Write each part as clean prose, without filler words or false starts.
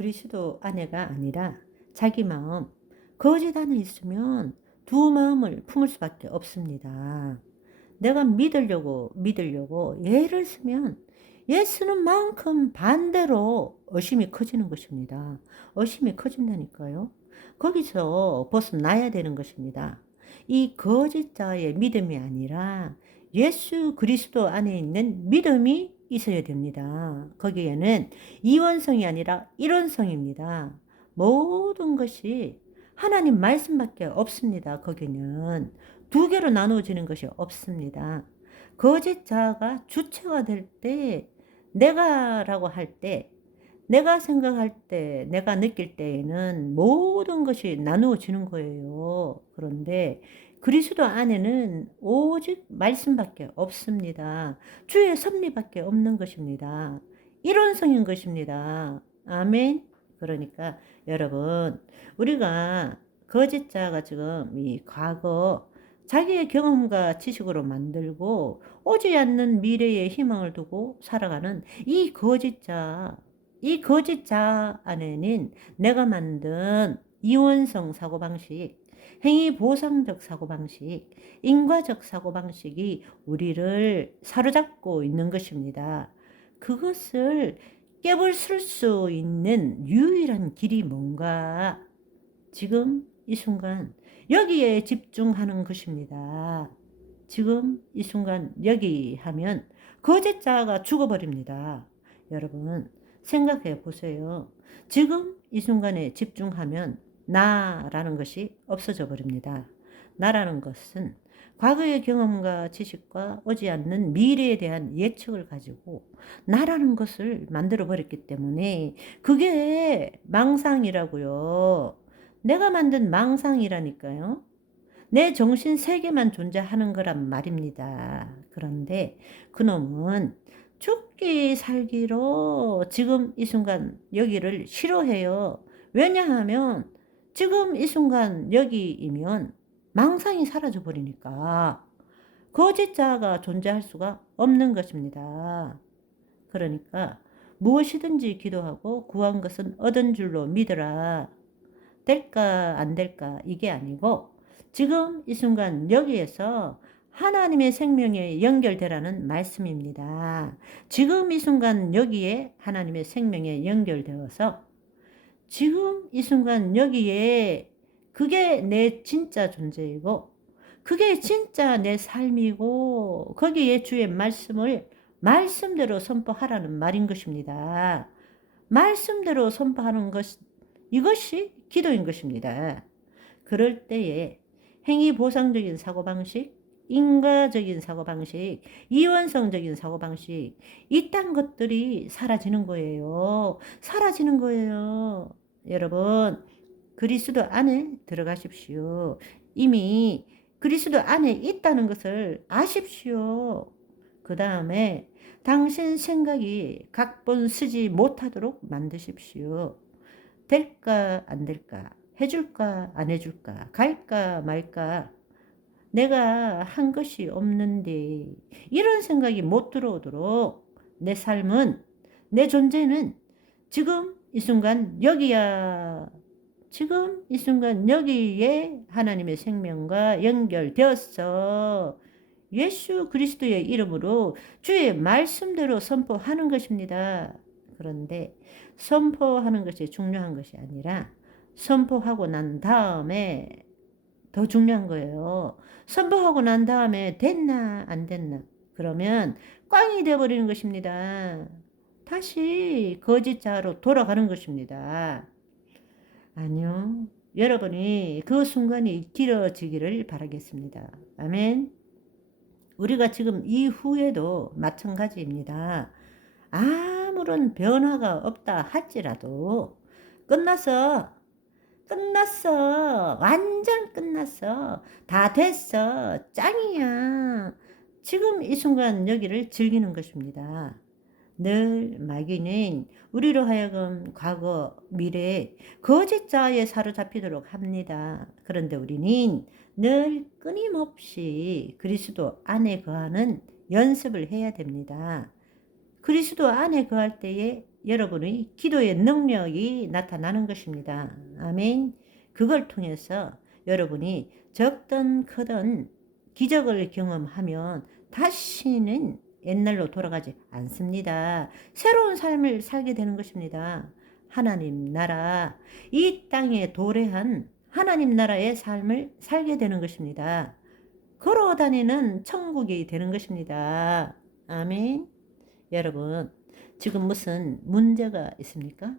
그리스도 안에가 아니라 자기 마음, 거짓 안에 있으면 두 마음을 품을 수밖에 없습니다. 내가 믿으려고 예를 쓰면 예 쓰는 만큼 반대로 의심이 커지는 것입니다. 의심이 커진다니까요. 거기서 벗어나야 되는 것입니다. 이 거짓자의 믿음이 아니라 예수 그리스도 안에 있는 믿음이 있어야 됩니다. 거기에는 이원성이 아니라 일원성입니다. 모든 것이 하나님 말씀밖에 없습니다. 거기는 두 개로 나누어지는 것이 없습니다. 거짓자가 주체가 될 때, 내가라고 할 때, 내가 생각할 때, 내가 느낄 때에는 모든 것이 나누어지는 거예요. 그런데 그리스도 안에는 오직 말씀밖에 없습니다. 주의 섭리밖에 없는 것입니다. 일원성인 것입니다. 아멘. 그러니까 여러분, 우리가 거짓자가 지금 이 과거 자기의 경험과 지식으로 만들고 오지 않는 미래의 희망을 두고 살아가는 이 거짓자 안에는 내가 만든 이원성 사고방식, 행위보상적 사고방식, 인과적 사고방식이 우리를 사로잡고 있는 것입니다. 그것을 깨부술 수 있는 유일한 길이 뭔가? 지금 이 순간 여기에 집중하는 것입니다. 지금 이 순간 여기 하면 거짓자가 죽어버립니다. 여러분 생각해 보세요. 지금 이 순간에 집중하면 나라는 것이 없어져 버립니다. 나라는 것은 과거의 경험과 지식과 오지 않는 미래에 대한 예측을 가지고 나라는 것을 만들어 버렸기 때문에 그게 망상이라고요. 내가 만든 망상이라니까요. 내 정신 세계만 존재하는 거란 말입니다. 그런데 그놈은 죽기 살기로 지금 이 순간 여기를 싫어해요. 왜냐하면 지금 이 순간 여기이면 망상이 사라져 버리니까 거짓자가 존재할 수가 없는 것입니다. 그러니까 무엇이든지 기도하고 구한 것은 얻은 줄로 믿으라. 될까 안 될까 이게 아니고 지금 이 순간 여기에서 하나님의 생명에 연결되라는 말씀입니다. 지금 이 순간 여기에 하나님의 생명에 연결되어서 지금 이 순간 여기에 그게 내 진짜 존재이고 그게 진짜 내 삶이고 거기에 주의 말씀을 말씀대로 선포하라는 말인 것입니다. 말씀대로 선포하는 것, 이것이 기도인 것입니다. 그럴 때에 행위보상적인 사고방식, 인과적인 사고방식, 이원성적인 사고방식, 이딴 것들이 사라지는 거예요. 사라지는 거예요. 여러분, 그리스도 안에 들어가십시오. 이미 그리스도 안에 있다는 것을 아십시오. 그 다음에 당신 생각이 각본 쓰지 못하도록 만드십시오. 될까 안 될까? 해줄까 안 해줄까? 갈까 말까? 내가 한 것이 없는데 이런 생각이 못 들어오도록 내 삶은 내 존재는 지금 이 순간 여기야. 지금 이 순간 여기에 하나님의 생명과 연결되었어. 예수 그리스도의 이름으로 주의 말씀대로 선포하는 것입니다. 그런데 선포하는 것이 중요한 것이 아니라 선포하고 난 다음에 더 중요한 거예요. 선포하고 난 다음에 됐나 안 됐나 그러면 꽝이 되어버리는 것입니다. 다시 거짓자로 돌아가는 것입니다. 아니요. 여러분이 그 순간이 길어지기를 바라겠습니다. 아멘. 우리가 지금 이후에도 마찬가지입니다. 아무런 변화가 없다 할지라도 끝났어. 끝났어. 완전 끝났어. 다 됐어. 짱이야. 지금 이 순간 여기를 즐기는 것입니다. 늘 마귀는 우리로 하여금 과거, 미래, 거짓자에 사로잡히도록 합니다. 그런데 우리는 늘 끊임없이 그리스도 안에 거하는 연습을 해야 됩니다. 그리스도 안에 거할 때에 여러분의 기도의 능력이 나타나는 것입니다. 아멘. 그걸 통해서 여러분이 적든 크든 기적을 경험하면 다시는 옛날로 돌아가지 않습니다. 새로운 삶을 살게 되는 것입니다. 하나님 나라, 이 땅에 도래한 하나님 나라의 삶을 살게 되는 것입니다. 걸어 다니는 천국이 되는 것입니다. 아멘. 여러분, 지금 무슨 문제가 있습니까?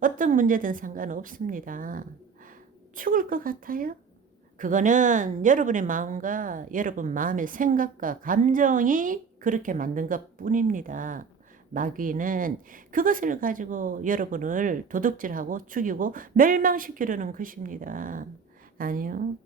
어떤 문제든 상관없습니다. 죽을 것 같아요? 그거는 여러분의 마음과 여러분 마음의 생각과 감정이 그렇게 만든 것 뿐입니다. 마귀는 그것을 가지고 여러분을 도둑질하고 죽이고 멸망시키려는 것입니다. 아니요.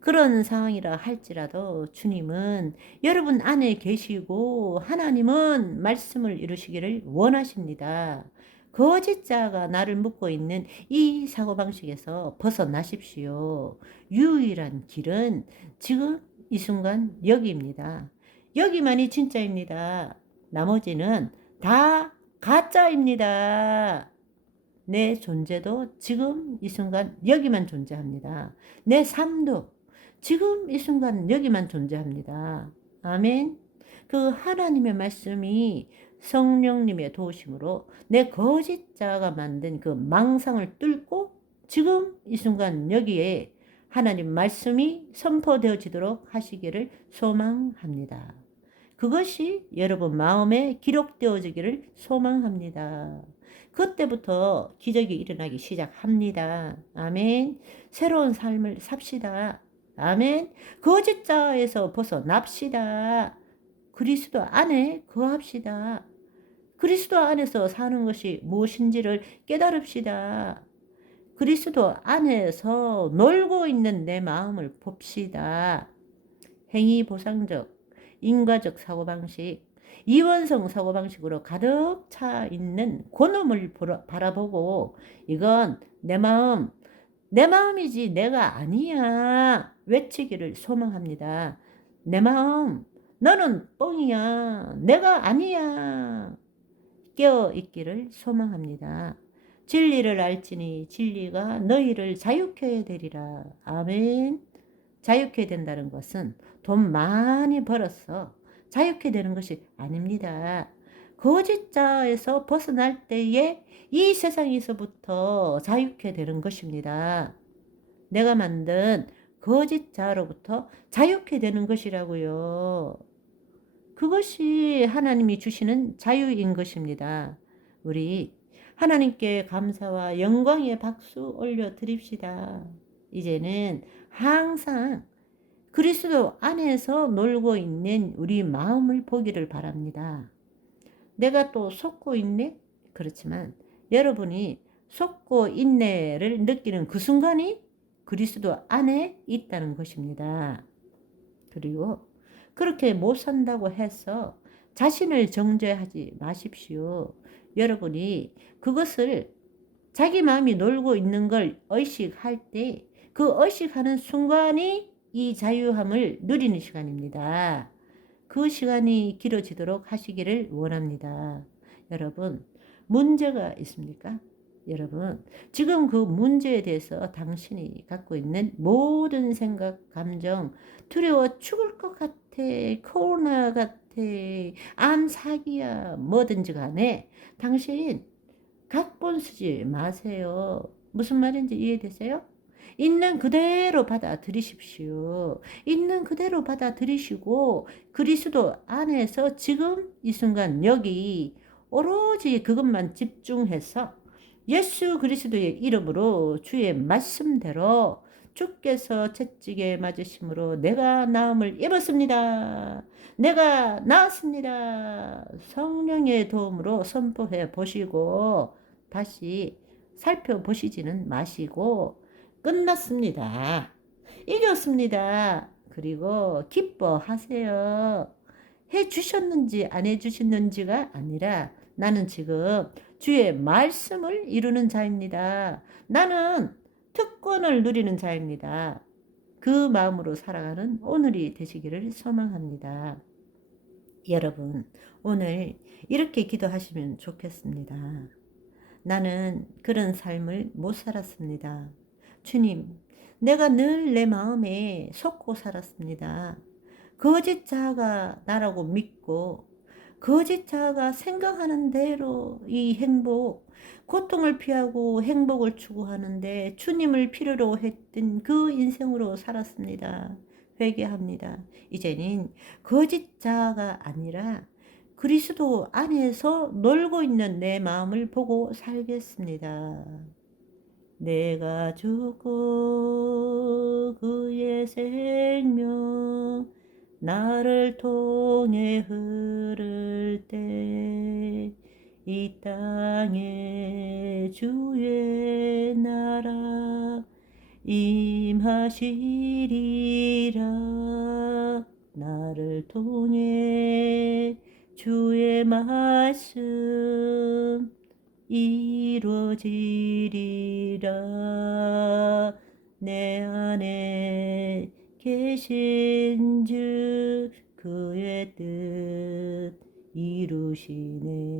그런 상황이라 할지라도 주님은 여러분 안에 계시고 하나님은 말씀을 이루시기를 원하십니다. 거짓자가 나를 묶고 있는 이 사고방식에서 벗어나십시오. 유일한 길은 지금 이 순간 여기입니다. 여기만이 진짜입니다. 나머지는 다 가짜입니다. 내 존재도 지금 이 순간 여기만 존재합니다. 내 삶도 지금 이 순간 여기만 존재합니다. 아멘. 그 하나님의 말씀이 성령님의 도우심으로 내 거짓자가 만든 그 망상을 뚫고 지금 이 순간 여기에 하나님 말씀이 선포되어지도록 하시기를 소망합니다. 그것이 여러분 마음에 기록되어지기를 소망합니다. 그때부터 기적이 일어나기 시작합니다. 아멘. 새로운 삶을 삽시다. 아멘. 거짓자에서 벗어납시다. 그리스도 안에 거합시다. 그리스도 안에서 사는 것이 무엇인지를 깨달읍시다. 그리스도 안에서 놀고 있는 내 마음을 봅시다. 행위 보상적, 인과적 사고방식, 이원성 사고방식으로 가득 차 있는 그놈을 바라보고 이건 내 마음, 내 마음이지 내가 아니야 외치기를 소망합니다. 내 마음, 너는 뻥이야. 내가 아니야. 깨어있기를 소망합니다. 진리를 알지니 진리가 너희를 자유케 되리라. 아멘. 자유케 된다는 것은 돈 많이 벌어서 자유케 되는 것이 아닙니다. 거짓자에서 벗어날 때에 이 세상에서부터 자유케 되는 것입니다. 내가 만든 거짓자로부터 자유케 되는 것이라고요. 그것이 하나님이 주시는 자유인 것입니다. 우리 하나님께 감사와 영광의 박수 올려 드립시다. 이제는 항상 그리스도 안에서 놀고 있는 우리 마음을 보기를 바랍니다. 내가 또 속고 있네? 그렇지만 여러분이 속고 있네를 느끼는 그 순간이 그리스도 안에 있다는 것입니다. 그리고 그렇게 못 산다고 해서 자신을 정죄하지 마십시오. 여러분이 그것을 자기 마음이 놀고 있는 걸 의식할 때 그 의식하는 순간이 이 자유함을 누리는 시간입니다. 그 시간이 길어지도록 하시기를 원합니다. 여러분, 문제가 있습니까? 여러분, 지금 그 문제에 대해서 당신이 갖고 있는 모든 생각, 감정, 두려워 죽을 것 같아, 코로나 같아, 암 사기야, 뭐든지 간에 당신 각본 쓰지 마세요. 무슨 말인지 이해되세요? 있는 그대로 받아들이십시오. 있는 그대로 받아들이시고 그리스도 안에서 지금 이 순간 여기 오로지 그것만 집중해서 예수 그리스도의 이름으로 주의 말씀대로 주께서 채찍에 맞으심으로 내가 나음을 입었습니다. 내가 나았습니다. 성령의 도움으로 선포해 보시고 다시 살펴보시지는 마시고 끝났습니다. 이겼습니다. 그리고 기뻐하세요. 해 주셨는지 안 해 주셨는지가 아니라 나는 지금 주의 말씀을 이루는 자입니다. 나는 특권을 누리는 자입니다. 그 마음으로 살아가는 오늘이 되시기를 소망합니다. 여러분, 오늘 이렇게 기도하시면 좋겠습니다. 나는 그런 삶을 못 살았습니다. 주님, 내가 늘 내 마음에 속고 살았습니다. 거짓 자아가 나라고 믿고 거짓 자아가 생각하는 대로 이 행복, 고통을 피하고 행복을 추구하는데 주님을 필요로 했던 그 인생으로 살았습니다. 회개합니다. 이제는 거짓 자아가 아니라 그리스도 안에서 놀고 있는 내 마음을 보고 살겠습니다. 내가 죽고 그의 생명 나를 통해 흐를 때 이 땅에 주의 나라 임하시리라. 나를 통해 주의 말씀 이루어지리라. 내 안에 계신 주 그의 뜻 이루시네.